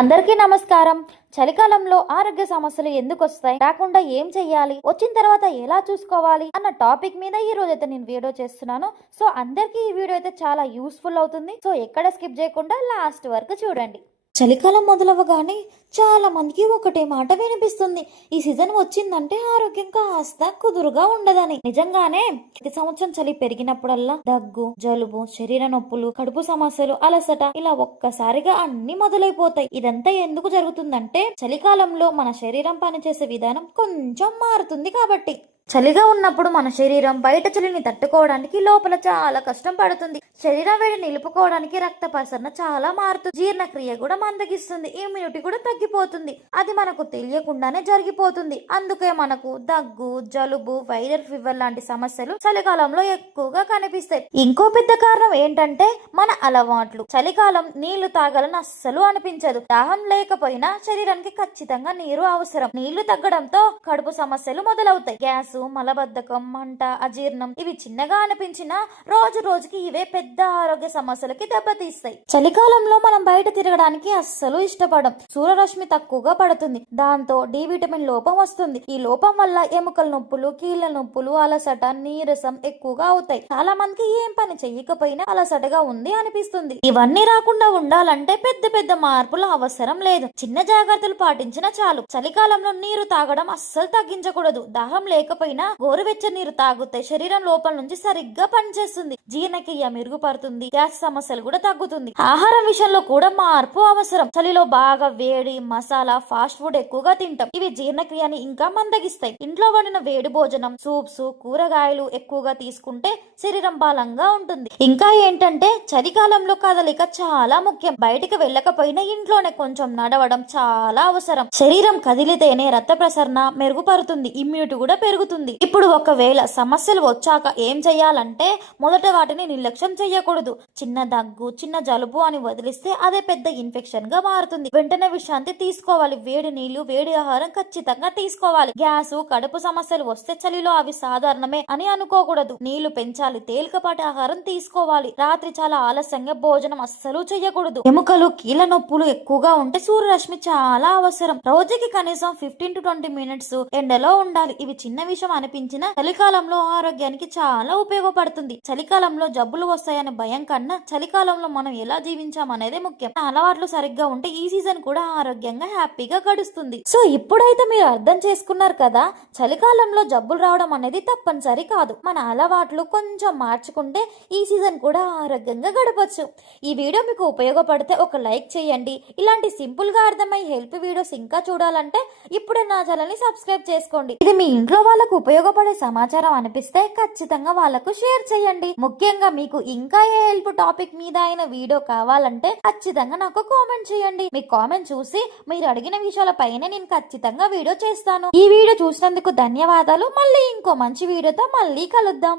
అందరికీ నమస్కారం. చలికాలంలో ఆరోగ్య సమస్యలు ఎందుకు వస్తాయి, రాకుండా ఏం చెయ్యాలి, వచ్చిన తర్వాత ఎలా చూసుకోవాలి అన్న టాపిక్ మీద ఈ రోజు అయితే నేను వీడియో చేస్తున్నాను. సో అందరికీ ఈ వీడియో అయితే చాలా యూస్ఫుల్ అవుతుంది. సో ఎక్కడ స్కిప్ చేయకుండా లాస్ట్ వరకు చూడండి. చలికాలం మొదలవగానే చాలా మందికి ఒకటే మాట వినిపిస్తుంది, ఈ సీజన్ వచ్చిందంటే ఆరోగ్యం కాస్త కుదురుగా ఉండదని. నిజంగానే ప్రతి సంవత్సరం చలి పెరిగినప్పుడల్లా దగ్గు, జలుబు, శరీర నొప్పులు, కడుపు సమస్యలు, అలసట ఇలా ఒక్కసారిగా అన్ని మొదలైపోతాయి. ఇదంతా ఎందుకు జరుగుతుందంటే చలికాలంలో మన శరీరం పనిచేసే విధానం కొంచెం మారుతుంది కాబట్టి. చలిగా ఉన్నప్పుడు మన శరీరం బయట చలిని తట్టుకోవడానికి లోపల చాలా కష్టం పడుతుంది. శరీరం వేడి నిలుపుకోవడానికి రక్త ప్రసరణ చాలా మారుతుంది, జీర్ణక్రియ కూడా మందగిస్తుంది, ఇమ్యూనిటీ కూడా తగ్గిపోతుంది. అది మనకు తెలియకుండానే జరిగిపోతుంది. అందుకే మనకు దగ్గు, జలుబు, వైరల్ ఫీవర్ లాంటి సమస్యలు చలికాలంలో ఎక్కువగా కనిపిస్తాయి. ఇంకో పెద్ద కారణం ఏంటంటే మన అలవాట్లు. చలికాలం నీళ్లు తాగాలని అస్సలు అనిపించదు. దాహం లేకపోయినా శరీరానికి ఖచ్చితంగా నీరు అవసరం. నీళ్లు తగ్గడంతో కడుపు సమస్యలు మొదలవుతాయి. గ్యాస్, మలబద్ధకం, మంట, అజీర్ణం ఇవి చిన్నగా అనిపించినా రోజు రోజుకి ఇవే పెద్ద ఆరోగ్య సమస్యలకి దెబ్బతీస్తాయి. చలికాలంలో మనం బయట తిరగడానికి అస్సలు ఇష్టపడం. సూర్యరశ్మి తక్కువగా పడుతుంది, దాంతో డి విటమిన్ లోపం వస్తుంది. ఈ లోపం వల్ల ఎముకల నొప్పులు, కీళ్ల నొప్పులు, అలసట, నీరసం ఎక్కువగా అవుతాయి. చాలా మందికి ఏం పని చెయ్యకపోయినా అలసటగా ఉంది అనిపిస్తుంది. ఇవన్నీ రాకుండా ఉండాలంటే పెద్ద పెద్ద మార్పులు అవసరం లేదు, చిన్న జాగ్రత్తలు పాటించినా చాలు. చలికాలంలో నీరు తాగడం అస్సలు తగ్గించకూడదు. దాహం లేకపోయినా గోరువెచ్చని నీరు తాగితే శరీరం లోపల నుంచి సరిగ్గా పనిచేస్తుంది, జీర్ణక్రియ మెరుగుపడుతుంది, గ్యాస్ సమస్యలు కూడా తగ్గుతుంది. ఆహారం విషయంలో కూడా మార్పు అవసరం. చలిలో బాగా వేడి, మసాలా, ఫాస్ట్ ఫుడ్ ఎక్కువగా తింటాం. ఇవి జీర్ణక్రియని ఇంకా మందగిస్తాయి. ఇంట్లో వండిన వేడి భోజనం, సూప్స్, కూరగాయలు ఎక్కువగా తీసుకుంటే శరీరం బలంగా ఉంటుంది. ఇంకా ఏంటంటే చలికాలంలో కదలిక చాలా ముఖ్యం. బయటికి వెళ్ళకపోయినా ఇంట్లోనే కొంచెం నడవడం చాలా అవసరం. శరీరం కదిలితేనే రక్త ప్రసరణ మెరుగుపడుతుంది, ఇమ్యూనిటీ కూడా పెరుగుతుంది. ఇప్పుడు ఒకవేళ సమస్యలు వచ్చాక ఏం చెయ్యాలంటే మొదట వాటిని నిర్లక్ష్యం చెయ్యకూడదు. చిన్న దగ్గు, చిన్న జలుబు అని వదిలిస్తే అదే పెద్ద ఇన్ఫెక్షన్ గా మారుతుంది. వెంటనే విశ్రాంతి తీసుకోవాలి. వేడి నీళ్లు, వేడి ఆహారం ఖచ్చితంగా తీసుకోవాలి. గ్యాస్, కడుపు సమస్యలు వస్తే చలిలో అవి సాధారణమే అని అనుకోకూడదు. నీళ్లు పెంచాలి, తేలికపాటి ఆహారం తీసుకోవాలి. రాత్రి చాలా ఆలస్యంగా భోజనం అస్సలు చెయ్యకూడదు. ఎముకలు, కీళ్ళ నొప్పులు ఎక్కువగా ఉంటే సూర్యరశ్మి చాలా అవసరం. రోజుకి కనీసం 15 to 20 మినిట్స్ ఎండలో ఉండాలి. ఇవి చిన్న విషయం అనిపించిన చలికాలంలో ఆరోగ్యానికి చాలా ఉపయోగపడుతుంది. చలికాలంలో జబ్బులు వస్తాయనే భయం కన్నా చలికాలంలో మనం ఎలా జీవించామనేదే ముఖ్యం. అలవాట్లు సరిగ్గా ఉంటే ఈ సీజన్ కూడా ఆరోగ్యంగా హ్యాపీగా గడుస్తుంది. సో ఇప్పుడైతే మీరు అర్థం చేసుకున్నారు కదా, చలికాలంలో జబ్బులు రావడం అనేది తప్పనిసరి కాదు. మన అలవాట్లు కొంచెం మార్చుకుంటే ఈ సీజన్ కూడా ఆరోగ్యంగా గడపచ్చు. ఈ వీడియో మీకు ఉపయోగపడితే ఒక లైక్ చేయండి. ఇలాంటి సింపుల్ గా అర్థమయ్యే హెల్ప్ వీడియోస్ ఇంకా చూడాలంటే ఇప్పుడే నా ఛానల్ ని సబ్స్క్రైబ్ చేసుకోండి. ఇది మీ ఇంట్లో వాళ్ళకు ఉపయోగపడే సమాచారం అనిపిస్తే ఖచ్చితంగా వాళ్ళకు షేర్ చేయండి. ముఖ్యంగా మీకు ఇంకా ఏ హెల్ప్ టాపిక్ మీద అయిన వీడియో కావాలంటే ఖచ్చితంగా నాకు కామెంట్ చేయండి. మీ కామెంట్ చూసి మీరు అడిగిన విషయాలపైనే నేను ఖచ్చితంగా వీడియో చేస్తాను. ఈ వీడియో చూసినందుకు ధన్యవాదాలు. మళ్ళీ ఇంకో మంచి వీడియోతో మళ్ళీ కలుద్దాం.